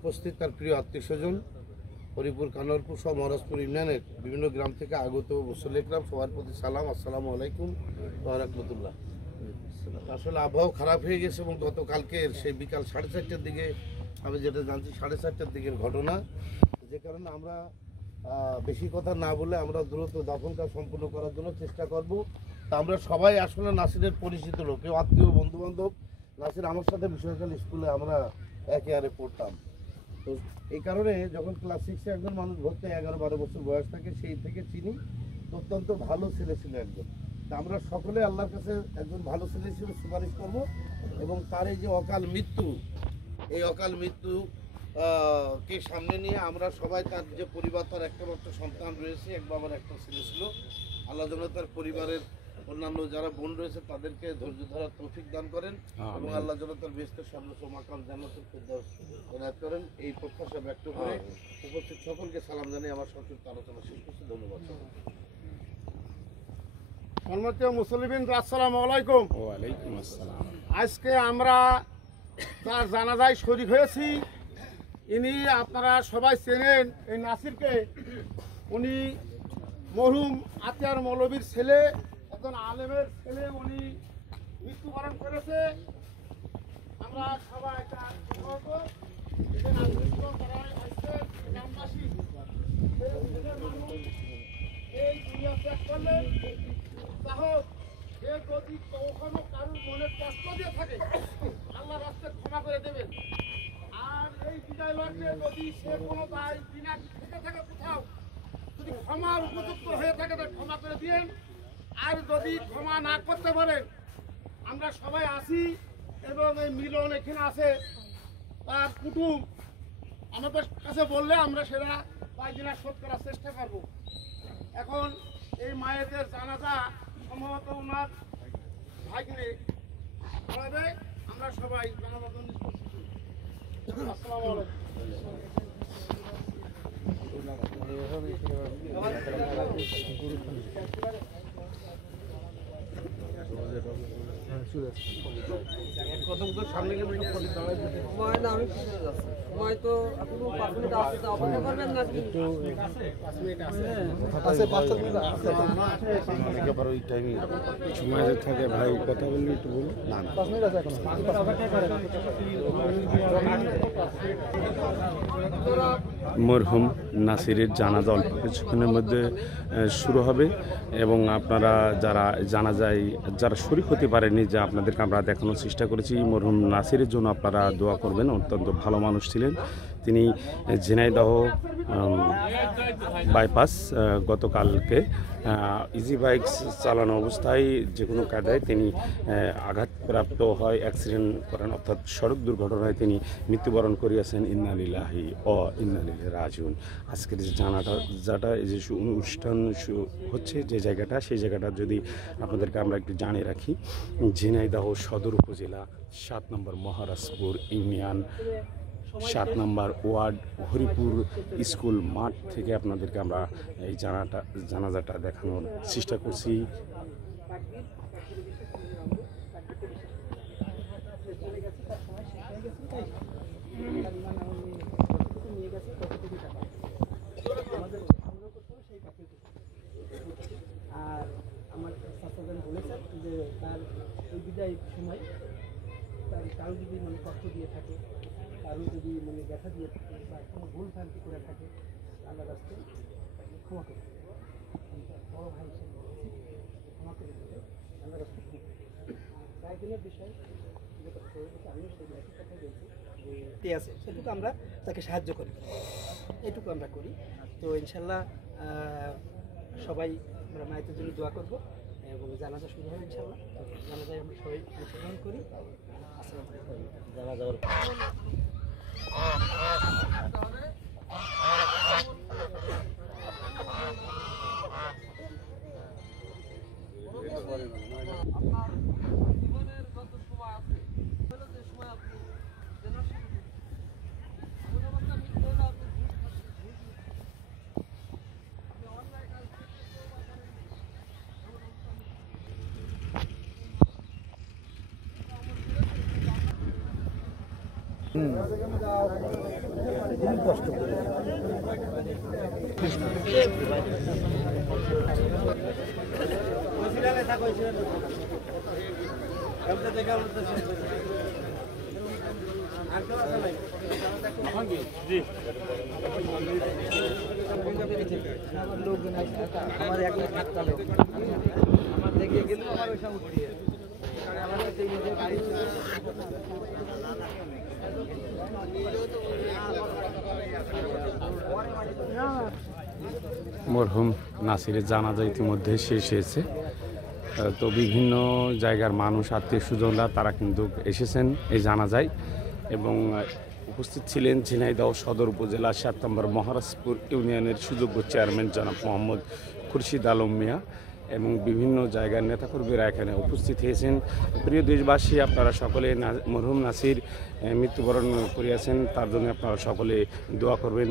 উপস্থিত তার প্রিয় আত্মীয় স্বজন হরিপুর কানোরপুর সহ মহারাজপুর ইউনিয়নের বিভিন্ন গ্রাম থেকে আগত মুসল্লি ইকরাম সবার প্রতি সালাম, আসসালামু আলাইকুম ওয়া রাহমাতুল্লাহ। আসলে আবহাওয়া খারাপ হয়ে গেছে এবং গতকালকের সেই বিকাল 4:30টার দিকে আমি যেটা জানছি 4:30টার দিকের ঘটনা, যে কারণে আমরা বেশি কথা না বলে আমরা দ্রুত দাফন কাজ সম্পূর্ণ করার জন্য চেষ্টা করব। তা আমরা সবাই আসলে নাসিরের পরিচিত লোক, কেউ আত্মীয় বন্ধুবান্ধব। নাসির আমার সাথে বিশ্বকাল স্কুলে আমরা একে আরে পড়তাম, তো এই কারণে যখন ক্লাস 6-এ একজন মানুষ ভর্তি 11-12 বছর বয়স থাকে সেই থেকে চিনি। অত্যন্ত ভালো ছেলে ছিল একজন। তা আমরা সকলে আল্লাহর কাছে একজন ভালো ছেলে হিসেবে সুপারিশ করব এবং তার এই যে অকাল মৃত্যু, এই অকাল মৃত্যু কে সামনে নিয়ে আমরা সবাই, তার যে পরিবার, তার একটা মাত্র সন্তান রয়েছে, এক বাবার একটা ছেলে ছিল, আল্লাহ যেন তার পরিবারের অন্যান্য যারা বোন রয়েছে তাদেরকে ধৈর্য ধরার তৌফিক দান করেন এবং আল্লাহ যেন তার বেহেশতের সর্বোচ্চ মাকাম জান্নাতুল ফেরদাউস এনায়েত করেন। এই প্রত্যাশা ব্যক্ত করে উপস্থিত সকলকে সালাম জানিয়ে আমার সংক্ষিপ্ত আলোচনা শেষ করছি। ধন্যবাদ। সম্মানিত মুসলিমিন, আসসালামু আলাইকুম। ওয়ালাইকুম আসসালাম। আজকে আমরা তার জানাজায় শরীক হয়েছি। ইনি আপনারা সবাই চেনেন, এই নাসিরকে। উনি মরহুম আতিয়ার মৌলবীর ছেলে, একজন আলেমের ছেলে। উনি মৃত্যুবরণ করেছে। আমরা সবাই তার গ্রামবাসী এই দুনিয়া ত্যাগ করলেন। সাহস যে যদি কখনো কারোর মনে কষ্ট দিয়ে থাকে আল্লাহ রাস্তায় ক্ষমা করে দেবেন। আর এই বিদায় লগ্নে যদি সে কোনো দায় বিনা থেকে থাকে কোথাও, যদি ক্ষমার উপযুক্ত হয়ে থাকে তাহলে ক্ষমা করে দিয়েন। আর যদি ক্ষমা না করতে পারেন, আমরা সবাই আসি এবং এই মিলন এখানে আছে, তার কুটুম আমাদের কাছে বললে আমরা সেটা পায়দিনা শোধ করার চেষ্টা করব। এখন এই মায়েদের জানাজা সম্ভবত ওনার ভাগ্নে করাবে। আমরা সবাই জানাজার জন্য আসসালামু আলাইকুম। সময় থাকে ভাই, কথা বললি একটু বলুন। মরহুম নাসিরের জানাজা অল্প কিছুক্ষণের মধ্যে শুরু হবে এবং আপনারা যারা জানাজায় যারা শরীক হতে পারেনি, যা আপনাদেরকে আমরা দেখানোর চেষ্টা করেছি। মরহুম নাসিরের জন্য আপনারা দোয়া করবেন। অত্যন্ত ভালো মানুষ ছিলেন তিনি। ঝিনাইদহ বাইপাস গতকালকে ইজি বাইক চালানো অবস্থায় যে কোনো কায়দায় তিনি আঘাতপ্রাপ্ত হয়, অ্যাক্সিডেন্ট করেন, অর্থাৎ সড়ক দুর্ঘটনায় তিনি মৃত্যুবরণ করিয়াছেন। ইন্না লিল্লাহি ওয়া ইন্না ইলাইহি রাজিউন। আজকের যে জানাজাটা, এই যে অনুষ্ঠান হচ্ছে যে জায়গাটা, সেই জায়গাটা যদি আপনাদেরকে আমরা একটু জানিয়ে রাখি, ঝিনাইদহ সদর উপজেলা 7 নম্বর মহারাজপুর ইউনিয়ন 7 নম্বর ওয়ার্ড হরিপুর স্কুল মাঠ থেকে আপনাদেরকে আমরা এই জানাজাটা দেখানোর চেষ্টা করছি। আর আমার ছাত্রজন বলেছেন যে তার এই বিদায় সময় তার কারো যদি মানে কষ্ট দিয়ে থাকে, কারো যদি মানে ব্যথা দিয়ে থাকে বা কোনো ভুল ভ্রান্তি করে থাকে, আল্লাহ রাস্তায় তাকে ক্ষমা করে দেবে। আমি তার বড় ভাই হিসেবে বলছি, ক্ষমা করে দেবে, আল্লাহ রাস্তায় ক্ষমা করে দেবে। কয়েকদিনের বিষয় যেটা আমিও সেই একই কথাই বলছি যে আছে, সেটুকু আমরা তাকে সাহায্য করি, এটুকু আমরা করি। তো ইনশাল্লাহ সবাই আমরা মায়েদের জন্য দোয়া করবো এবং জানাজা শুরু হবে ইনশাল্লাহ। জানাজায় আমরা সবাই অংশগ্রহণ করি। আসসালামু আলাইকুম। জানাজার খুবই কষ্ট করেছে। আমার এক লাখ টাকা আমার দেখে গেল আমার ওই সময় উঠিয়ে মরহুম নাসিরের জানাজা ইতিমধ্যে শেষ হয়েছে। তো বিভিন্ন জায়গার মানুষ, আত্মীয় স্বজনরা তারা কিন্তু এসেছেন এই জানাজায় এবং উপস্থিত ছিলেন ঝিনাইদহ সদর উপজেলা ৭ নম্বর মহারাজপুর ইউনিয়নের সুযোগ্য চেয়ারম্যান জনাব মোহাম্মদ খুরশিদ আলম মিয়া এবং বিভিন্ন জায়গার নেতাকর্মীরা এখানে উপস্থিত হয়েছেন। প্রিয় দেশবাসী, আপনারা সকলে মরহুম নাসির মৃত্যুবরণ করিয়াছেন, তার জন্য আপনারা সকলে দোয়া করবেন।